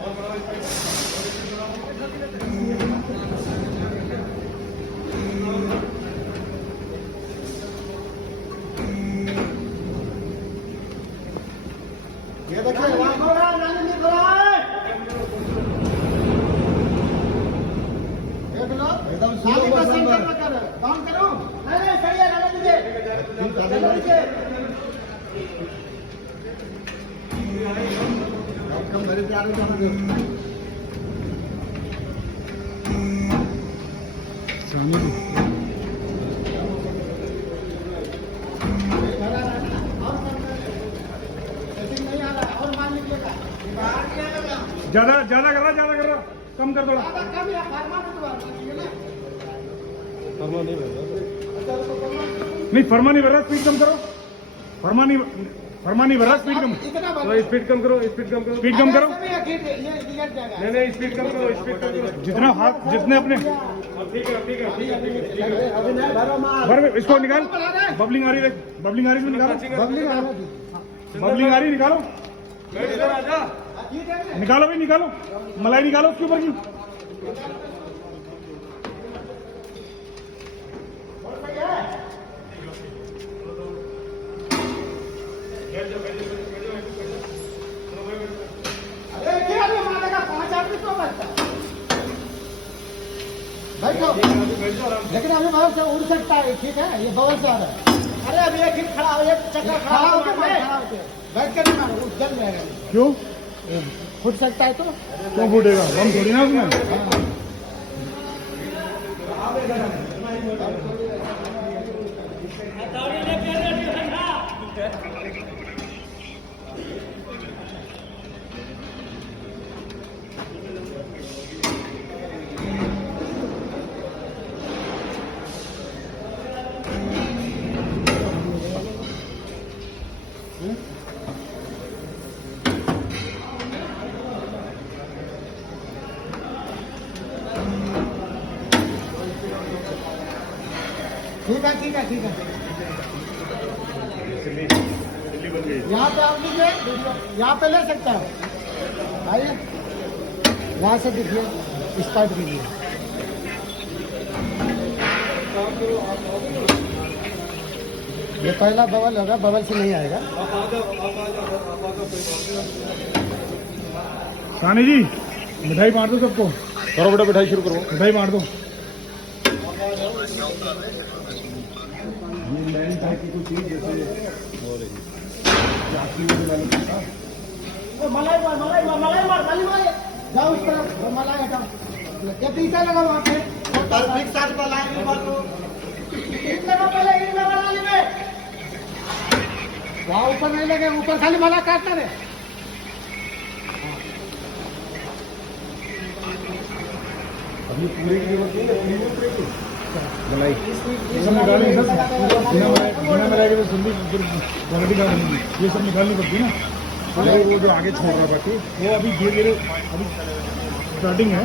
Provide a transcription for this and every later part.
ये देखिए वहां हो रहा है, नानी नहीं हो रहा है। देख लो एकदम साली का सेंटर में कर काम करो। नहीं सही है, लगा दीजिए लगा दीजिए। कम मेरे प्यारे जाना दो। ज्यादा ज्यादा कर रहा कम कर थोड़ा। नहीं फरमा नहीं भर रहा, स्पीड कम करो। फरमा नहीं भर रहा, स्पीड कम। स्पीड कम करो, स्पीड कम करो। नहीं स्पीड कम करो, जितना हाथ जितने अपने। ठीक है इसको निकाल। बबलिंग आ रही है, बबलिंग आ रही है, बबलिंग आ रही, निकालो निकालो भाई, निकालो मलाई निकालो उसके ऊपर की। लेकिन अभी बहुत से उड़ सकता है, ठीक है, ये बहुत ज्यादा है। अरे अभी एक ही खड़ा हो, एक चक्कर खड़ा होकर बैठ कर नहीं मारो, जल जाएगा। क्यों फूट सकता है तो क्यों फूटेगा, हम थोड़ी ना उसमें। ठीक है यहाँ पे आप लीजिए, यहाँ पे ले सकता है। आइए यहाँ से देखिए, स्टार्ट कीजिए। ये पहला बबल होगा, बबल से नहीं आएगा। सानी जी मिठाई बांट दो सबको। करो बेटा, मिठाई शुरू करो। मिठाई बांट दो। मलाई जाओ उस तरफ, मलाई हटाओ। ये पीछे लगा वहाँ पे, वहाँ ऊपर नहीं लगे, ऊपर खाली मला काटना है। अभी पूरे की मलाई ये सब निकालनी, बिना मलाई के सुननी क्वालिटी का ये सब निकालनी पड़ती है ना। वो जो आगे छोड़ रहा बाकी वो अभी धीरे धीरे अभी स्टार्टिंग है,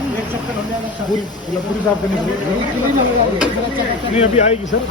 पूरी साफ करनी पड़ेगी। नहीं अभी आएगी सर।